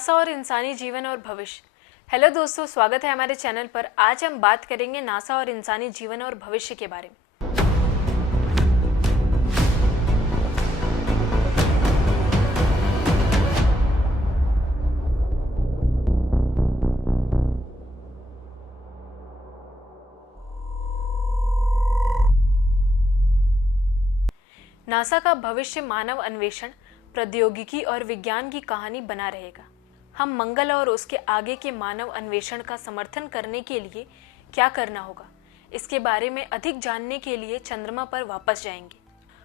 NASA और इंसानी जीवन और भविष्य। हेलो दोस्तों, स्वागत है हमारे चैनल पर। आज हम बात करेंगे नासा और इंसानी जीवन और भविष्य के बारे में। नासा का भविष्य मानव अन्वेषण, प्रौद्योगिकी और विज्ञान की कहानी बना रहेगा। हम मंगल और उसके आगे के मानव अन्वेषण का समर्थन करने के लिए क्या करना होगा, इसके बारे में अधिक जानने के लिए चंद्रमा पर वापस जाएंगे।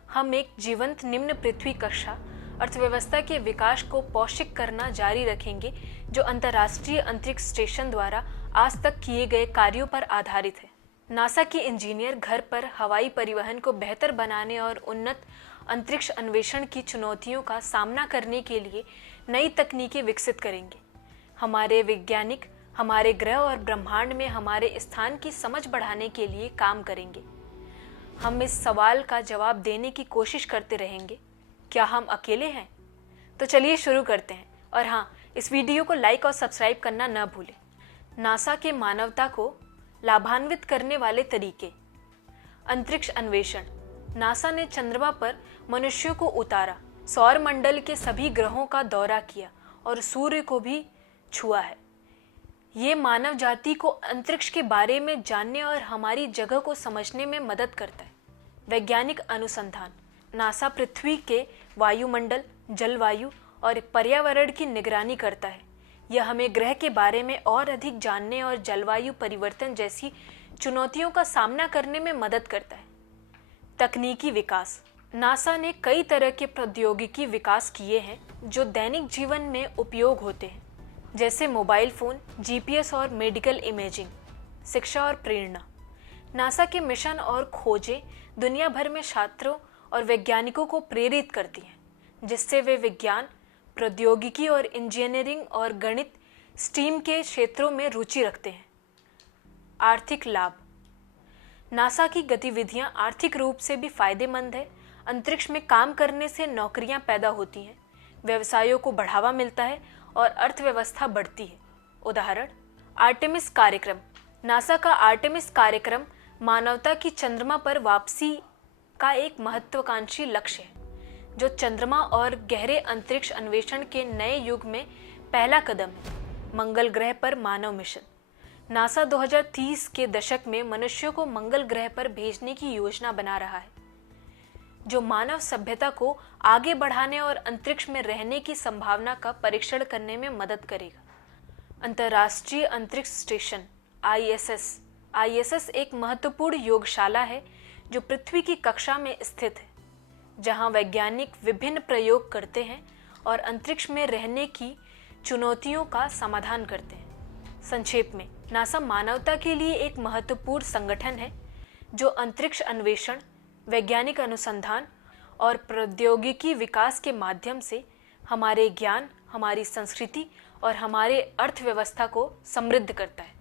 हम एक जीवंत निम्न पृथ्वी कक्षा अर्थव्यवस्था के विकास को पोषित करना जारी रखेंगे, जो अंतर्राष्ट्रीय अंतरिक्ष स्टेशन द्वारा आज तक किए गए कार्यों पर आधारित है। नासा के इंजीनियर घर पर हवाई परिवहन को बेहतर बनाने और उन्नत अंतरिक्ष अन्वेषण की चुनौतियों का सामना करने के लिए नई तकनीकें विकसित करेंगे। हमारे वैज्ञानिक हमारे ग्रह और ब्रह्मांड में हमारे स्थान की समझ बढ़ाने के लिए काम करेंगे। हम इस सवाल का जवाब देने की कोशिश करते रहेंगे, क्या हम अकेले हैं? तो चलिए शुरू करते हैं। और हाँ, इस वीडियो को लाइक और सब्सक्राइब करना न भूलें। नासा के मानवता को लाभान्वित करने वाले तरीके। अंतरिक्ष अन्वेषण। नासा ने चंद्रमा पर मनुष्यों को उतारा, सौर मंडल के सभी ग्रहों का दौरा किया और सूर्य को भी छुआ है। ये मानव जाति को अंतरिक्ष के बारे में जानने और हमारी जगह को समझने में मदद करता है। वैज्ञानिक अनुसंधान। नासा पृथ्वी के वायुमंडल, जलवायु और पर्यावरण की निगरानी करता है। यह हमें ग्रह के बारे में और अधिक जानने और जलवायु परिवर्तन जैसी चुनौतियों का सामना करने में मदद करता है। तकनीकी विकास। नासा ने कई तरह के प्रौद्योगिकी विकास किए हैं जो दैनिक जीवन में उपयोग होते हैं, जैसे मोबाइल फ़ोन, जीपीएस और मेडिकल इमेजिंग। शिक्षा और प्रेरणा। नासा के मिशन और खोजें दुनिया भर में छात्रों और वैज्ञानिकों को प्रेरित करती हैं, जिससे वे विज्ञान, प्रौद्योगिकी और इंजीनियरिंग और गणित स्टीम के क्षेत्रों में रुचि रखते हैं। आर्थिक लाभ। नासा की गतिविधियां आर्थिक रूप से भी फायदेमंद है। अंतरिक्ष में काम करने से नौकरियां पैदा होती हैं, व्यवसायों को बढ़ावा मिलता है और अर्थव्यवस्था बढ़ती है। उदाहरण, आर्टेमिस कार्यक्रम। नासा का आर्टेमिस कार्यक्रम मानवता की चंद्रमा पर वापसी का एक महत्वाकांक्षी लक्ष्य है, जो चंद्रमा और गहरे अंतरिक्ष अन्वेषण के नए युग में पहला कदम है। मंगल ग्रह पर मानव मिशन। नासा 2030 के दशक में मनुष्यों को मंगल ग्रह पर भेजने की योजना बना रहा है, जो मानव सभ्यता को आगे बढ़ाने और अंतरिक्ष में रहने की संभावना का परीक्षण करने में मदद करेगा। अंतर्राष्ट्रीय अंतरिक्ष स्टेशन ISS एक महत्वपूर्ण प्रयोगशाला है जो पृथ्वी की कक्षा में स्थित है, जहां वैज्ञानिक विभिन्न प्रयोग करते हैं और अंतरिक्ष में रहने की चुनौतियों का समाधान करते हैं। संक्षेप में, नासा मानवता के लिए एक महत्वपूर्ण संगठन है जो अंतरिक्ष अन्वेषण, वैज्ञानिक अनुसंधान और प्रौद्योगिकी विकास के माध्यम से हमारे ज्ञान, हमारी संस्कृति और हमारे अर्थव्यवस्था को समृद्ध करता है।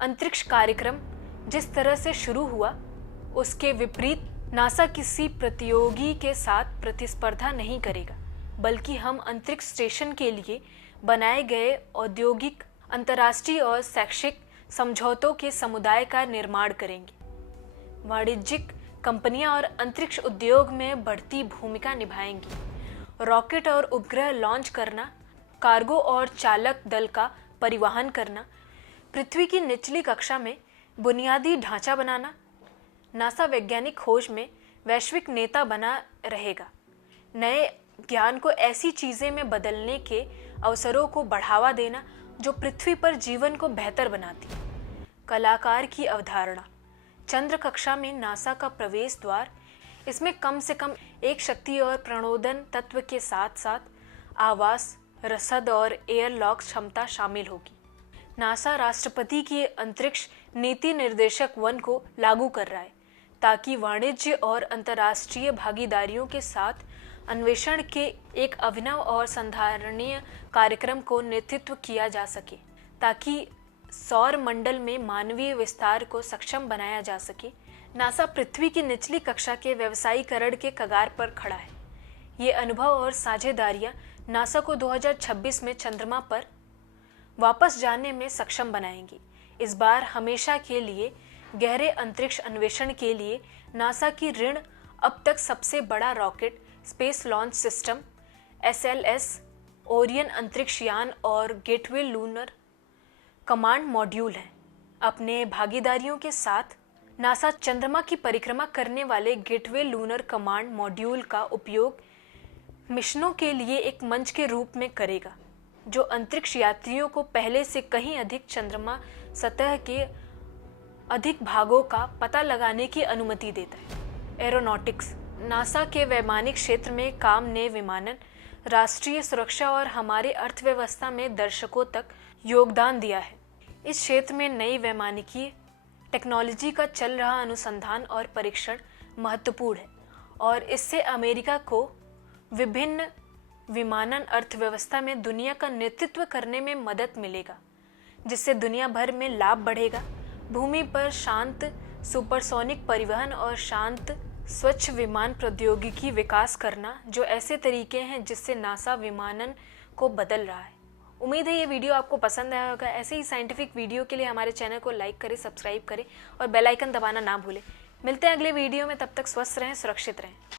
अंतरिक्ष कार्यक्रम जिस तरह से शुरू हुआ, उसके विपरीत नासा किसी प्रतियोगी के साथ प्रतिस्पर्धा नहीं करेगा, बल्कि हम अंतरिक्ष स्टेशन के लिए बनाए गए औद्योगिक, अंतर्राष्ट्रीय और शैक्षिक समझौतों के समुदाय का निर्माण करेंगे। वाणिज्यिक कंपनियां और अंतरिक्ष उद्योग में बढ़ती भूमिका निभाएंगी। रॉकेट और उपग्रह लॉन्च करना, कार्गो और चालक दल का परिवहन करना, पृथ्वी की निचली कक्षा में बुनियादी ढांचा बनाना। नासा वैज्ञानिक खोज में वैश्विक नेता बना रहेगा। नए ज्ञान को ऐसी चीज़ें में बदलने के अवसरों को बढ़ावा देना जो पृथ्वी पर जीवन को बेहतर बनाती है। कलाकार की अवधारणा। चंद्र कक्षा में नासा का प्रवेश द्वार। इसमें कम से कम एक शक्ति और प्रणोदन तत्व के साथ साथ आवास, रसद और एयरलॉक क्षमता शामिल होगी। नासा राष्ट्रपति की अंतरिक्ष नीति निर्देशक 1 को लागू कर रहा है, ताकि वाणिज्य और अंतर्राष्ट्रीय भागीदारियों के साथ अन्वेषण के एक अभिनव और संधारणीय कार्यक्रम को नेतृत्व किया जा सके, ताकि सौर मंडल में मानवीय विस्तार को सक्षम बनाया जा सके। नासा पृथ्वी की निचली कक्षा के व्यवसायीकरण के कगार पर खड़ा है। ये अनुभव और साझेदारियां नासा को 2026 में चंद्रमा पर वापस जाने में सक्षम बनाएंगी। इस बार हमेशा के लिए गहरे अंतरिक्ष अन्वेषण के लिए नासा की ऋण अब तक सबसे बड़ा rocket space launch system SLS, Orion अंतरिक्ष यान और गेटवे लूनर कमांड मॉड्यूल है। अपने भागीदारियों के साथ नासा चंद्रमा की परिक्रमा करने वाले गेटवे लूनर कमांड मॉड्यूल का उपयोग मिशनों के लिए एक मंच के रूप में करेगा, जो अंतरिक्ष यात्रियों को पहले से कहीं अधिक चंद्रमा सतह के अधिक भागों का पता लगाने की अनुमति देता है। एरोनॉटिक्स। नासा के वैमानिक क्षेत्र में काम ने विमानन, राष्ट्रीय सुरक्षा और हमारे अर्थव्यवस्था में दशकों तक योगदान दिया है। इस क्षेत्र में नई वैमानिकी टेक्नोलॉजी का चल रहा अनुसंधान और परीक्षण महत्वपूर्ण है और इससे अमेरिका को विभिन्न विमानन अर्थव्यवस्था में दुनिया का नेतृत्व करने में मदद मिलेगा, जिससे दुनिया भर में लाभ बढ़ेगा। भूमि पर शांत सुपरसोनिक परिवहन और शांत स्वच्छ विमान प्रौद्योगिकी विकास करना, जो ऐसे तरीके हैं जिससे नासा विमानन को बदल रहा है। उम्मीद है ये वीडियो आपको पसंद आया होगा। ऐसे ही साइंटिफिक वीडियो के लिए हमारे चैनल को लाइक करें, सब्सक्राइब करें और बेल आइकन दबाना ना भूलें। मिलते हैं अगले वीडियो में, तब तक स्वस्थ रहें, सुरक्षित रहें।